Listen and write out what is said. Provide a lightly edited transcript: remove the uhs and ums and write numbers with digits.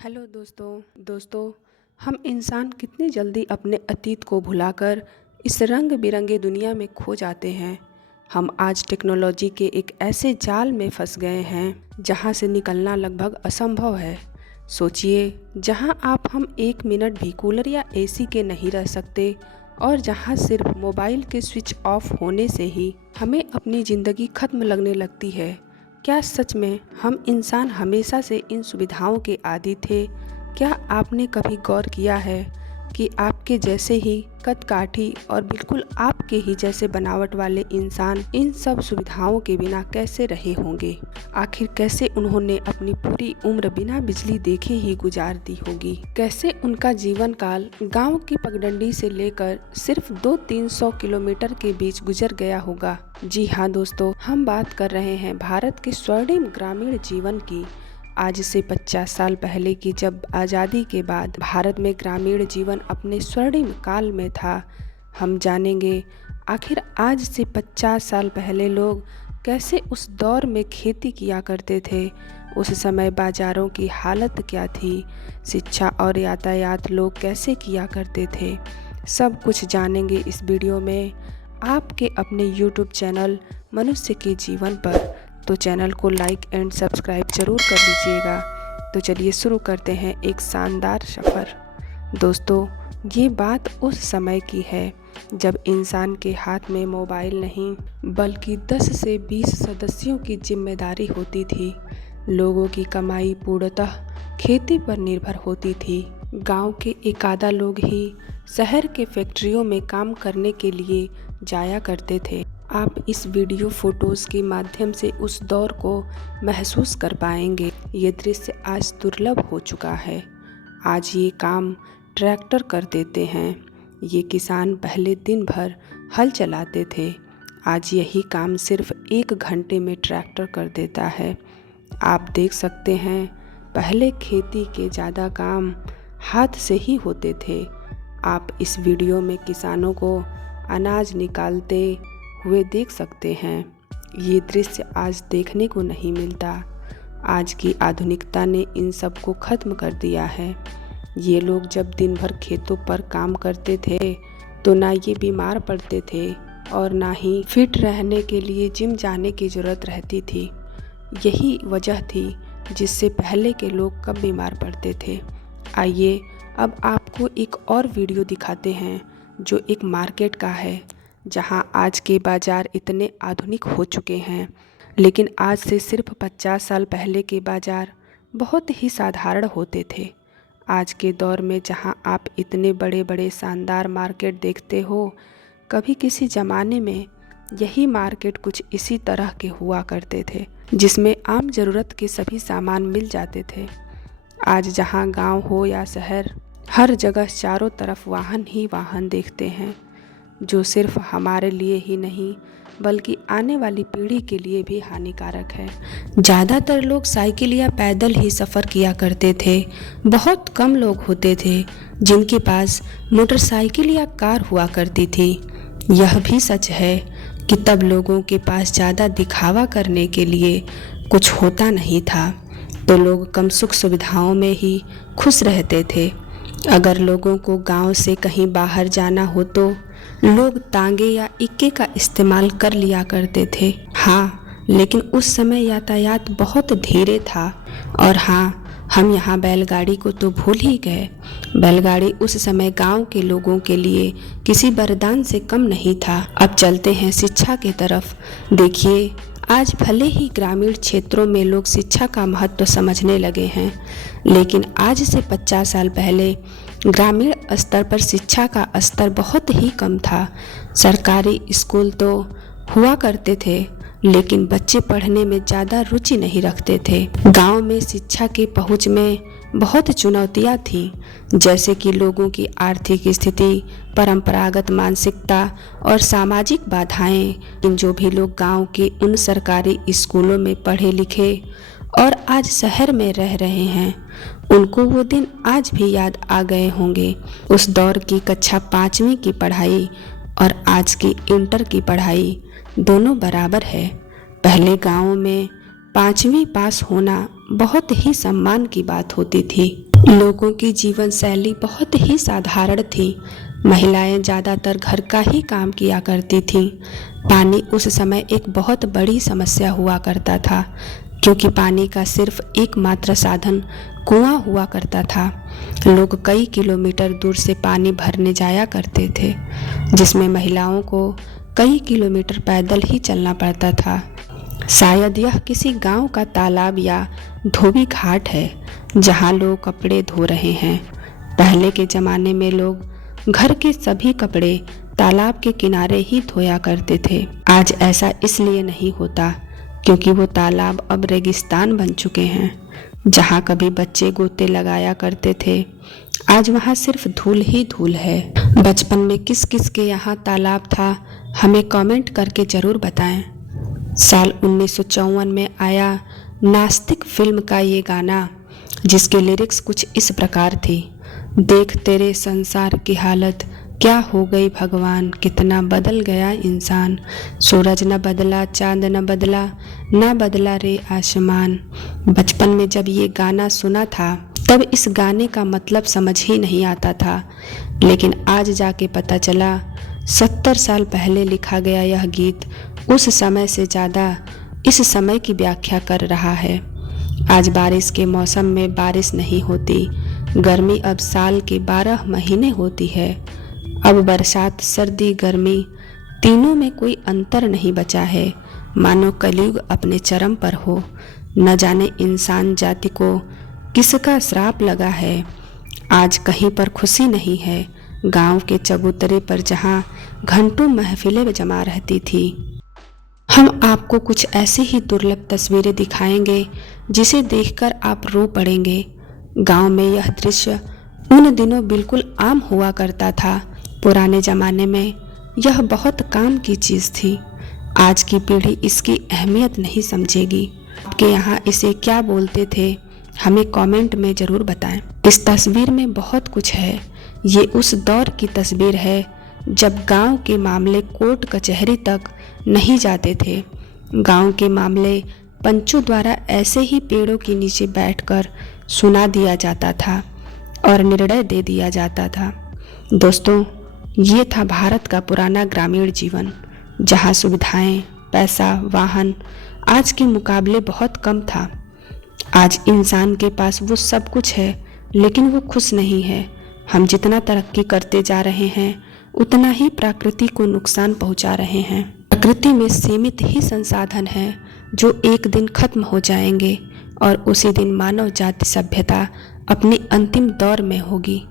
Hello दोस्तों हम इंसान कितनी जल्दी अपने अतीत को भुलाकर इस रंग बिरंगे दुनिया में खो जाते हैं। हम आज टेक्नोलॉजी के एक ऐसे जाल में फंस गए हैं जहां से निकलना लगभग असंभव है। सोचिए, जहां हम एक मिनट भी कूलर या एसी के नहीं रह सकते और जहां सिर्फ मोबाइल के स्विच ऑफ होने से ही हमें अपनी ज़िंदगी खत्म लगने लगती है। क्या सच में हम इंसान हमेशा से इन सुविधाओं के आदी थे? क्या आपने कभी गौर किया है कि आपके जैसे ही कदकाठी और बिल्कुल आपके ही जैसे बनावट वाले इंसान इन सब सुविधाओं के बिना कैसे रहे होंगे? आखिर कैसे उन्होंने अपनी पूरी उम्र बिना बिजली देखे ही गुजार दी होगी? कैसे उनका जीवन काल गांव की पगडंडी से लेकर सिर्फ 200-300 किलोमीटर के बीच गुजर गया होगा? जी हाँ दोस्तों, हम बात कर रहे हैं भारत के स्वर्णिम ग्रामीण जीवन की। आज से 50 साल पहले की, जब आज़ादी के बाद भारत में ग्रामीण जीवन अपने स्वर्णिम काल में था। हम जानेंगे आखिर आज से 50 साल पहले लोग कैसे उस दौर में खेती किया करते थे, उस समय बाज़ारों की हालत क्या थी, शिक्षा और यातायात लोग कैसे किया करते थे। सब कुछ जानेंगे इस वीडियो में आपके अपने YouTube चैनल मनुष्य के जीवन पर। तो चैनल को लाइक एंड सब्सक्राइब जरूर कर लीजिएगा। तो चलिए शुरू करते हैं एक शानदार सफ़र। दोस्तों, ये बात उस समय की है जब इंसान के हाथ में मोबाइल नहीं बल्कि 10 से 20 सदस्यों की जिम्मेदारी होती थी। लोगों की कमाई पूर्णतः खेती पर निर्भर होती थी। गांव के एक आधा लोग ही शहर के फैक्ट्रियों में काम करने के लिए जाया करते थे। आप इस वीडियो फोटोज़ के माध्यम से उस दौर को महसूस कर पाएंगे। ये दृश्य आज दुर्लभ हो चुका है। आज ये काम ट्रैक्टर कर देते हैं। ये किसान पहले दिन भर हल चलाते थे, आज यही काम सिर्फ 1 घंटे में ट्रैक्टर कर देता है। आप देख सकते हैं, पहले खेती के ज़्यादा काम हाथ से ही होते थे। आप इस वीडियो में किसानों को अनाज निकालते हुए देख सकते हैं। ये दृश्य आज देखने को नहीं मिलता। आज की आधुनिकता ने इन सब को ख़त्म कर दिया है। ये लोग जब दिन भर खेतों पर काम करते थे तो ना ये बीमार पड़ते थे और ना ही फिट रहने के लिए जिम जाने की ज़रूरत रहती थी। यही वजह थी जिससे पहले के लोग कम बीमार पड़ते थे। आइए अब आपको एक और वीडियो दिखाते हैं जो एक मार्केट का है, जहां आज के बाज़ार इतने आधुनिक हो चुके हैं, लेकिन आज से सिर्फ 50 साल पहले के बाज़ार बहुत ही साधारण होते थे। आज के दौर में जहां आप इतने बड़े बड़े शानदार मार्केट देखते हो, कभी किसी ज़माने में यही मार्केट कुछ इसी तरह के हुआ करते थे, जिसमें आम ज़रूरत के सभी सामान मिल जाते थे। आज जहां गांव हो या शहर, हर जगह चारों तरफ वाहन ही वाहन देखते हैं, जो सिर्फ हमारे लिए ही नहीं बल्कि आने वाली पीढ़ी के लिए भी हानिकारक है। ज़्यादातर लोग साइकिल या पैदल ही सफ़र किया करते थे। बहुत कम लोग होते थे जिनके पास मोटरसाइकिल या कार हुआ करती थी। यह भी सच है कि तब लोगों के पास ज़्यादा दिखावा करने के लिए कुछ होता नहीं था, तो लोग कम सुख सुविधाओं में ही खुश रहते थे। अगर लोगों को गांव से कहीं बाहर जाना हो तो लोग तांगे या इक्के का इस्तेमाल कर लिया करते थे। हाँ, लेकिन उस समय यातायात बहुत धीरे था। और हाँ, हम यहाँ बैलगाड़ी को तो भूल ही गए। बैलगाड़ी उस समय गांव के लोगों के लिए किसी वरदान से कम नहीं था। अब चलते हैं शिक्षा की तरफ। देखिए, आज भले ही ग्रामीण क्षेत्रों में लोग शिक्षा का महत्व समझने लगे हैं, लेकिन आज से 50 साल पहले ग्रामीण स्तर पर शिक्षा का स्तर बहुत ही कम था। सरकारी स्कूल तो हुआ करते थे, लेकिन बच्चे पढ़ने में ज़्यादा रुचि नहीं रखते थे। गांव में शिक्षा की पहुंच में बहुत चुनौतियां थीं, जैसे कि लोगों की आर्थिक स्थिति, परंपरागत मानसिकता और सामाजिक बाधाएं। जो भी लोग गांव के उन सरकारी स्कूलों में पढ़े लिखे और आज शहर में रह रहे हैं, उनको वो दिन आज भी याद आ गए होंगे। उस दौर की कक्षा 5वीं की पढ़ाई और आज की इंटर की पढ़ाई दोनों बराबर है। पहले गाँव में 5वीं पास होना बहुत ही सम्मान की बात होती थी। लोगों की जीवन शैली बहुत ही साधारण थी। महिलाएं ज़्यादातर घर का ही काम किया करती थीं। पानी उस समय एक बहुत बड़ी समस्या हुआ करता था, क्योंकि पानी का सिर्फ एकमात्र साधन कुआं हुआ करता था। लोग कई किलोमीटर दूर से पानी भरने जाया करते थे, जिसमें महिलाओं को कई किलोमीटर पैदल ही चलना पड़ता था। शायद यह किसी गांव का तालाब या धोबी घाट है, जहां लोग कपड़े धो रहे हैं। पहले के ज़माने में लोग घर के सभी कपड़े तालाब के किनारे ही धोया करते थे। आज ऐसा इसलिए नहीं होता क्योंकि वो तालाब अब रेगिस्तान बन चुके हैं। जहां कभी बच्चे गोते लगाया करते थे, आज वहां सिर्फ धूल ही धूल है। बचपन में किस किस के यहाँ तालाब था, हमें कमेंट करके ज़रूर बताएं। साल 1954 में आया नास्तिक फिल्म का ये गाना, जिसके लिरिक्स कुछ इस प्रकार थी। देख तेरे संसार की हालत क्या हो गई भगवान, कितना बदल गया इंसान। सूरज न बदला, चांद न बदला, ना बदला रे आसमान। बचपन में जब ये गाना सुना था तब इस गाने का मतलब समझ ही नहीं आता था, लेकिन आज जाके पता चला 70 साल पहले लिखा गया यह गीत उस समय से ज़्यादा इस समय की व्याख्या कर रहा है। आज बारिश के मौसम में बारिश नहीं होती, गर्मी अब साल के 12 महीने होती है। अब बरसात, सर्दी, गर्मी तीनों में कोई अंतर नहीं बचा है, मानो कलयुग अपने चरम पर हो। न जाने इंसान जाति को किसका श्राप लगा है। आज कहीं पर खुशी नहीं है। गांव के चबूतरे पर जहां घंटों महफिलें जमा रहती थी, हम आपको कुछ ऐसी ही दुर्लभ तस्वीरें दिखाएंगे जिसे देखकर आप रो पड़ेंगे। गांव में यह दृश्य उन दिनों बिल्कुल आम हुआ करता था। पुराने ज़माने में यह बहुत काम की चीज़ थी। आज की पीढ़ी इसकी अहमियत नहीं समझेगी। आपके यहाँ इसे क्या बोलते थे, हमें कमेंट में ज़रूर बताएं। इस तस्वीर में बहुत कुछ है। ये उस दौर की तस्वीर है जब गांव के मामले कोर्ट कचहरी तक नहीं जाते थे। गांव के मामले पंचों द्वारा ऐसे ही पेड़ों के नीचे बैठकर सुना दिया जाता था और निर्णय दे दिया जाता था। दोस्तों, ये था भारत का पुराना ग्रामीण जीवन, जहां सुविधाएं, पैसा, वाहन आज के मुकाबले बहुत कम था। आज इंसान के पास वो सब कुछ है, लेकिन वो खुश नहीं है। हम जितना तरक्की करते जा रहे हैं, उतना ही प्रकृति को नुकसान पहुंचा रहे हैं। प्रकृति में सीमित ही संसाधन हैं जो एक दिन खत्म हो जाएंगे और उसी दिन मानव जाति सभ्यता अपनी अंतिम दौर में होगी।